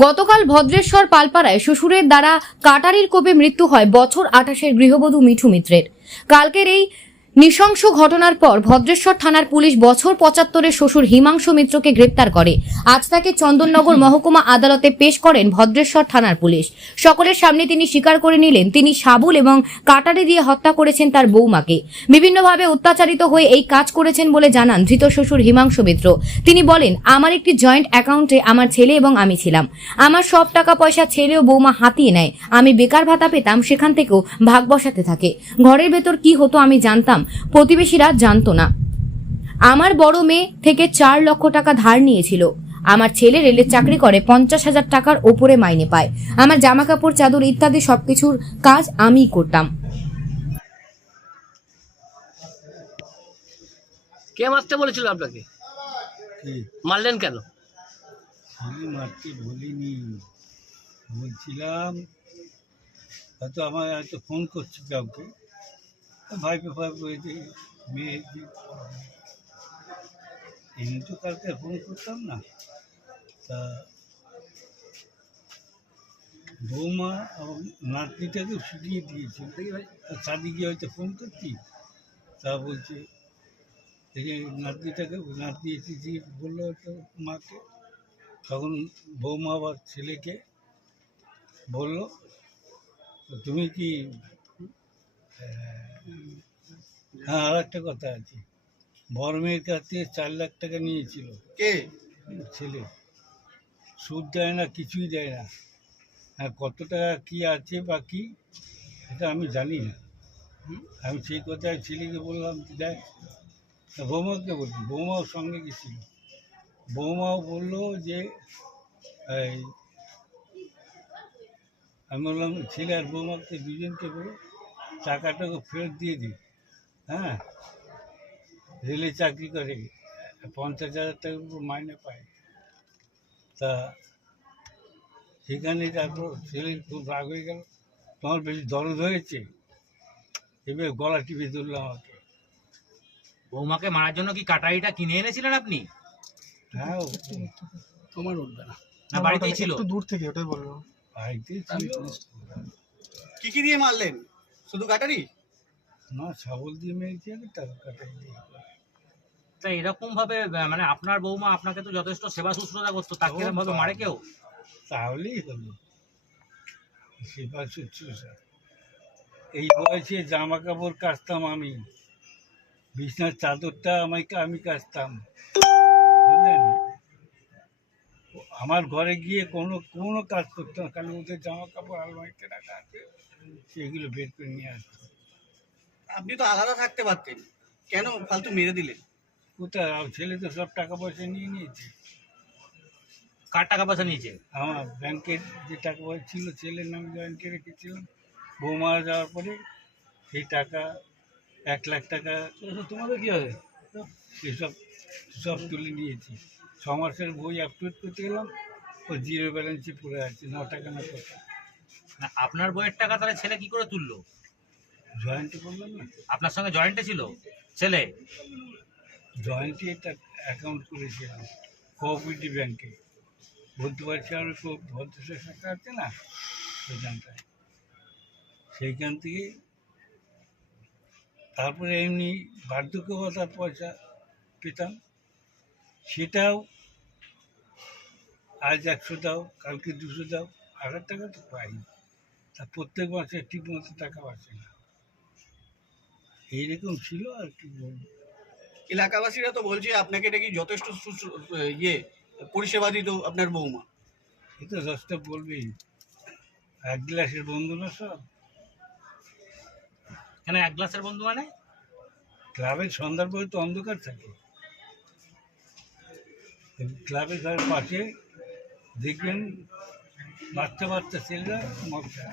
গতকাল ভদ্রেশ্বর পালপাড়ায় শ্বশুরের দ্বারা কাটারির কোপে মৃত্যু হয় বছর 28-এর গৃহবধূ মিঠু মিত্রের। কালকের এই নৃশংস ঘটনার পর ভদ্রেশ্বর থানার পুলিশ বছর 75-এর শ্বশুর হিমাংশু মিত্রকে গ্রেপ্তার করে। আজ তাকে চন্দননগর মহকুমা আদালতে পেশ করেন ভদ্রেশ্বর থানার পুলিশ। সকলের সামনে তিনি স্বীকার করে নিলেন তিনি শাবল এবং কাটারি দিয়ে হত্যা করেছেন তার বৌমাকে। বিভিন্নভাবে অত্যাচারিত হয়ে এই কাজ করেছেন বলে জানান ধৃত শ্বশুর হিমাংশু মিত্র। তিনি বলেন, আমার একটি জয়েন্ট অ্যাকাউন্টে আমার ছেলে এবং আমি ছিলাম। আমার সব টাকা পয়সা ছেলে ও বৌমা হাতিয়ে নেয়। আমি বেকার ভাতা পেতাম, সেখান থেকেও ভাগ বসাতে থাকে। ঘরের ভেতর কি হতো আমি জানতাম, প্রতিবেশীরা জানতো না। আমার বড় মেয়ে থেকে 4 লক্ষ টাকা ধার নিয়েছিল। আমার ছেলে রেলের চাকরি করে, 50,000 টাকার ওপরে মাইনে পায়। আমার জামা কাপড়, চাদর ইত্যাদি সবকিছুর কাজ আমিই করতাম। কে মারতে বলেছিল আপনাকে? মারলেন কেন? আমি মারতে বলিনি, বলছিলাম হয়তো আমার হয়তো ফোন করছি কাউকে, ভাইপো মেয়ে এমনি তো কালকে ফোন করতাম না। তা বৌমা এবং নাতনিটাকে শুকিয়ে দিয়েছে, সাদি গিয়ে হয়তো ফোন করছি, তা বলছে দেখে নাতনি এসেছি বললো তো মাকে। তখন বৌমা আবার ছেলেকে বললো, তুমি কি হ্যাঁ, আর একটা কথা আছে, বড় মেয়ের কাছ থেকে 4 লাখ টাকা নিয়েছিল। কে? ছেলে। সুদ দেয় না, কিছুই দেয় না। হ্যাঁ, কত টাকা কি আছে বাকি এটা আমি জানি না। আমি সেই কথায় ছেলেকে বললাম দেখ, বৌমাকে বলছি, বৌমাও সঙ্গে গেছিল। বৌমাও বললো যে এই, আমি বললাম ছেলে আর বৌমাকে দুজনকে বলো টাকাটাকে ফেরত দিয়ে দিই। হ্যাঁ, রেলে চাকরি করে, 50,000 টাকার উপর মাইনে পায়। তা সেখানে তারপর ছেলে খুব রাগ হয়ে গেল, তোমার বেশি দরদ হয়েছে, এবার গলা টিপে ধরলো আমাকে। বৌমাকে মারার জন্য কি কাটারিটা কিনে এনেছিলেন আপনি? হ্যাঁ, তোমার উঠবে না, না বাড়িতেই ছিল? একটু দূর থেকে ওটাই বললো। বাড়িতেই ছিল। কি দিয়ে মারলেন? শুধু কাটারি? না, ছাগল দিয়ে মেরেছি, আমি টাকা কাটাই দিয়ে। তা এরকম ভাবে মানে আপনার বৌমা আপনাকে তো যথেষ্ট সেবা শুশ্রূষা করতো, তাকে এরকম ভাবে মারে কেউ? তাহলেই হলো সেবা শুশ্রূষা। এই বয়সে জামা কাপড় কাচতাম আমি, বিছনার চাদরটা আমি কাচতাম, বুঝলেন। আমার ঘরে গিয়ে কোনো কাজ করতো না, কারণ ওদের জামা কাপড় আলমারিতে রাখা আছে, সেগুলো বের করে নিয়ে আসতো। আপনি তো আলাদা থাকতে পারতেন, কেন ফালতু মেরে দিলেন? কোথায়, ছেলে তো সব টাকা পয়সা নিয়ে নিয়েছে। কার টাকা পয়সা নিয়েছে? আমার ব্যাংকের যে টাকা পয়সা ছিল ছেলের নামে ব্যাংকে রেখেছিলাম, বউ মারা যাওয়ার পরে সেই টাকা 1 লাখ টাকা তোমাদের কী হবে এসব সব তুলে নিয়েছি। 6 মাসের বই আপলোড করতে গেলাম, ও 0 ব্যালেন্সে পড়ে আছে, 9 টাকা না কথা। না, আপনার বইয়ের টাকা তাহলে ছেলে কি করে তুললো? জয়েন্টে বললাম না, আপনার সঙ্গে জয়েন্টে ছিল ছেলে? জয়েন্টে একটা অ্যাকাউন্ট করেছিলাম কোঅপারেটিভ ব্যাংকে, বলতে পারছি আর ভদ্রেশ্বর শাখা আছে না, সেখানটায়। সেইখান থেকে তারপরে এমনি বার্ধক্য ভাতার পয়সা পেতাম, সেটাও আজ 100 দাও, কালকে 200 দাও, 1000 টাকা তো পাই। তা প্রত্যেক মাসে ঠিক মতো টাকা পাচ্ছে না, এইরকম ছিল। আর কি বলবো, এলাকাবাসীরা তো বলছে আপনাকে নাকি যথেষ্ট পরিষেবা দিত আপনার বৌমা। এ তো 10টা বলবেই, 1 গ্লাসের বন্ধু না সব। কেন 1 গ্লাসের বন্ধু মানে? ক্লাবের সন্ধ্যার পরে তো অন্ধকার থাকে, ক্লাবের ঘরের পাশে দেখবেন বাচ্চা ছেলেরা মদ খায়।